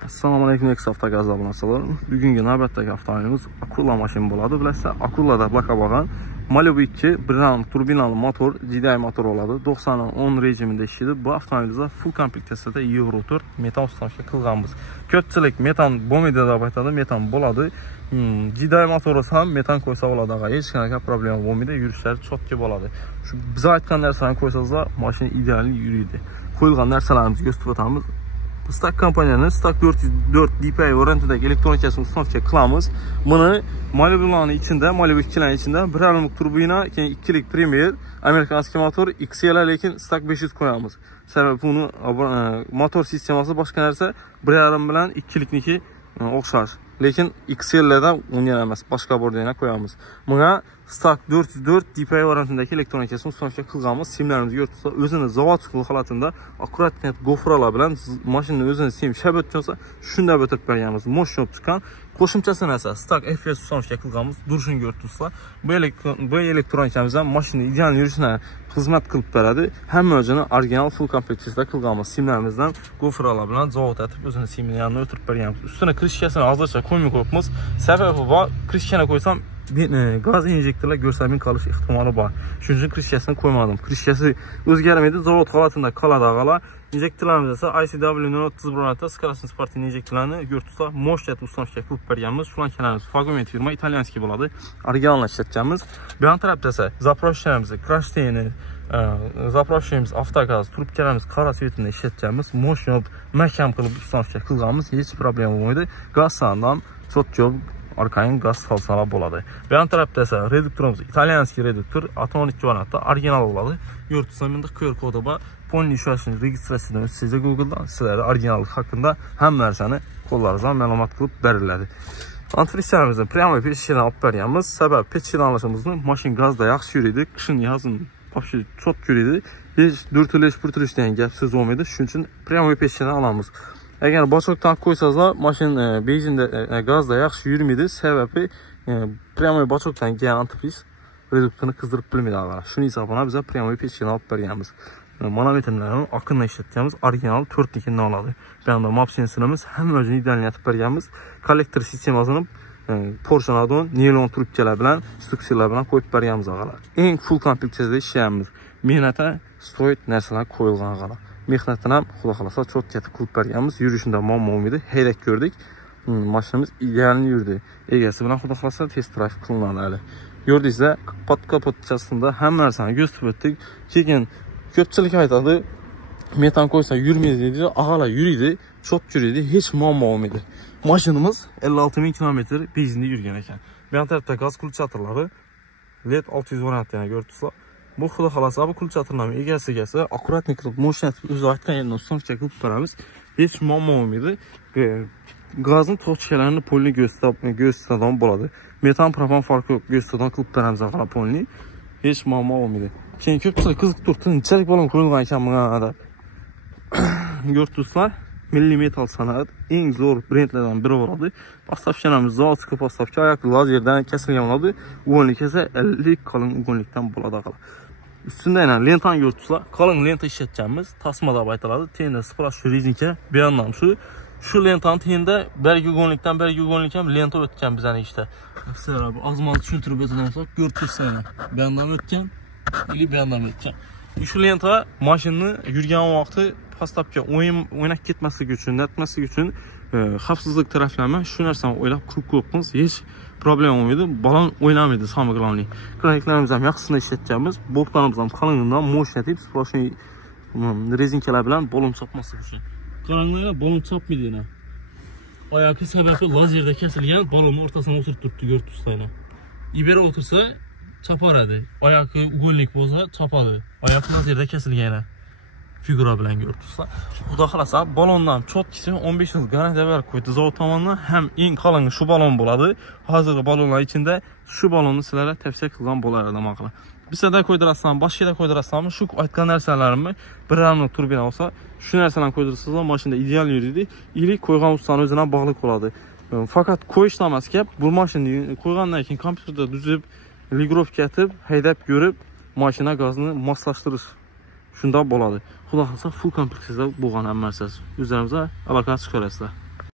Assalamu alaykum, Avtogaz abunəçiləri. Bugünkü növbətdəki avtomobilimiz Akula maşını boladı. Biləsə, Akulada blaka baxan Malibu 2 bir turbinalı motor, GDI motor oladı. 90-10 rejimində işləyir. Bu avtomobilimizdə full komplektəsində Euro 4 metan ustaşka qılğanımız. Köpçülük metan bomida da baytadı, metan boladı. GDI motoru ham metan koysa oladı. Heç qanday problem olmaydı. Yürüşləri çox ki boladı. Şu bizə aytqan nərsəni koysanızlar, maşın ideali yürüydü. Qoyulğan nərsələrimizi göstərib atamız. Stak kompaniyanın Stak 404 DPI warranty'dəki elektronikasını ustaşka qılağımız. Bunu Malibu'ların içində, Malibu 2'lərin içində 1.5 turbina, 2'lik Premier, Amerikanski motor, XL'ə lekin Stak 500 koyağımız. Səbəbi bunu motor sisteması başqa nərsə 1.5 bilən 2'likniki oxşar. Lekin XL'lə də oynayamaz, başqa bordayına koyağımız. Buna Stak 404 DPI warranty'dəki elektronikasını ustaşka qılğanımız. Simlərimizi görürsünüzsə, özünü zavod çıxılıq halatında akurat gofur ala bilən maşının özünü sim şəbət olsa, şunda ötüb bəriyəmiz. Moş yob çıxan. Qoşumçası nəsə, Stak FS ustaşka qılğanımız duruşun görürsünüzsə, bu elektronikamızdan maşının ideal yürüyüşünə xizmət qılıb bərədi. Həm özünü orijinal full kompleksiyasında qılğanımız simlərimizdən qofur ala bilən zavod ətib özünü simin yanına ötüb bəriyəmiz. Üstünə krişkəsini hazırca koymuq qopumuz. Səbəbi var, krişkənə qoysam gaz injektorla görsəmin qalış ehtimalı var. Çünki krişkəsini koymadım. Krişkəsi özgərmədi, zavod halatında qala. İnjektorlarımız isə ICW 030 skalasını Spartin injektorlarını görürsünüzsə, moşkət ustaşka qılıb bəriyəmiz. Şulan kənarımız Fagomet firma, İtalyanski boladı. Originalına işlətcəmiz. Bəyan tərəfdə isə zapravşlarımızı, Krashteyni, zapravşlarımız, Avtogaz, trubkalarımız qara svetində işlətcəmiz. Moş yob, məhkəm qılıb ustaşka qılğanımız. Heç problem olmaydı. Qaz sağından çox yob. Arkayın qaz salsala boladı. Bəyan tərəfdə isə reduktorumuz İtalyanski reduktor 12 variantda orijinal oladı. Görürsünüzsə, məndə QR kodu var. Pony şüasının registrasiyonu sizə Google-dan sizlərə orijinallık haqqında həm nərsəni qollarınızdan məlumat qılıb bərilədi. Antifrizlərimizin priamo peçkini alıb bəriyəmiz. Səbəb peçkini alışımızın maşın qazda yaxşı yürüydü. Qışın yazın çox yürüydü. Heç dürtülüş deyən gəpsiz olmaydı. Şunun üçün priamo peçkini alamız. Əgər baçok tank qoysanızlar, maşın benzində qazda yaxşı yürümüydü. Səbəbi priamo baçok tank gələn antifriz reduktorunu qızdırıb bilməydi ağara. Şunun hesabına bizə priamo peçkini alıb bəriyəmiz. Manometrlərin akınla işlətdiyimiz orijinal 4-2-dən aladı. Bəyan da map sensorumuz həm özünü idealini bəriyəmiz. Kollektor sistemasını Porsche Nadon, nilon trubkələ bilən, struksiyalə bilən qoyub bəriyəmiz ağalar. En full kompleksiyada işləyəmiz. Mehnətə stoyt nərsələr qoyulğan ağalar. Mexnətdən xuda xalasa çox gətir qılıb bəriyəmiz. Yürüyüşündə mamma olmaydı. Heyrək gördük. Maşınımız idealini yürüdü. Egəsi bilən xuda xalasa test drive qılınan əli. Gördüksə, kapot içərisində həm nərsəni göstərib etdik. Kekin köpçülük aydadı. Metan koysa yürüməydi. Ağala yürüydü. Çox yürüydü. Heç mamma olmaydı. Maşınımız 56.000 km bezində yürüyən ekan. Bəyan tərəfdə qaz kul çatırları LED 600 variantı görürsünüzlər. Bu xuda xalasa bu kul çatırlarının egəsi akuratni qılıb moşinət özü aytqan yerindən ustaşka qılıb bərəmiz. Heç mamma olmaydı. Qazın toçkələrini polini göstərdən boladı. Metan propan farkı yox. Göstərdən qılıb bərəmiz ağala polini. Heç mamma olmaydı. Keyin köpçülük qızıq durtun. İçərik balon qoyulğan ikən buna da görürsünüzlər. Milli metal sənət en zor brendlərdən biri oladı. Pastavçanamız zavod çıxıb pastavçı ayaqlı lazerdən kəsilən oladı. Uğunluq isə 50 qalın uğunluqdan boladı ağala. Üstündə ilə lentan görürsünüzlər. Qalın lenta işlətcəmiz tasmada baytaladı. Teyində splash rezinkə beyanlam şu lentanın teyində bərgi uğunluqdan bərgi uğunluqdan lenta ötkən bizəni işdə. Əfsər abi azmalı düşüntürüb ötənəmsək görürsünüzlər. Beyanlam ötkən, ili beyanlam ötkən. Şu lenta maşını yürüyən vaxtı pastavka oynaq getməsi üçün, nətməsi üçün xavfsızlıq tərəfləmə şu nərsəni oylaq qılıb heç problem olmaydı. Balon oynamaydı samı qılanlı. Qraniklərimizdən yaxşısında işlətcəmiz, boltlarımızdan qalınlığından moşin etib splashin rezinkələ bilən bolon çapması üçün. Qaranlıqla bolon çapmaydı yenə. Ayaqı səbəbi lazerdə kəsilgən balonun ortasına oturtdurdu görürsünüzlər. İberə otursa çapar ədi. Ayaqı uğunluq boza çapadı. Ayaqı lazerdə kəsilgənə. Figura bilən görürsünüzlər. Xuda xalasa balondan çox kisi 15 il qarantiya verib qoydu zavod tavanına. Həm en qalını şu balon boladı. Hazır balonlar içində şu balonu sizlərə təvsiyə qılğan bolardım ağla. Bizə də qoydurasam, başqa da qoydurasam, şu aytqan nərsələrimi bir ramlıq turbina olsa, şu nərsədən qoydursanızlar maşında ideal yürüydü. İli qoyğan ustanın özünə bağlıq oladı. Fakat qoyuşlamaz ki, bu maşını qoyğandan kimi kompüterdə düzüb, ligrovka etib, heydəb görüb maşına qazını maslaşdırır. Şunda boladı. Xuda xalasa full kompleksiyada boğan əmmərsiz. Üzərimizə əlaqə çıxarasılar.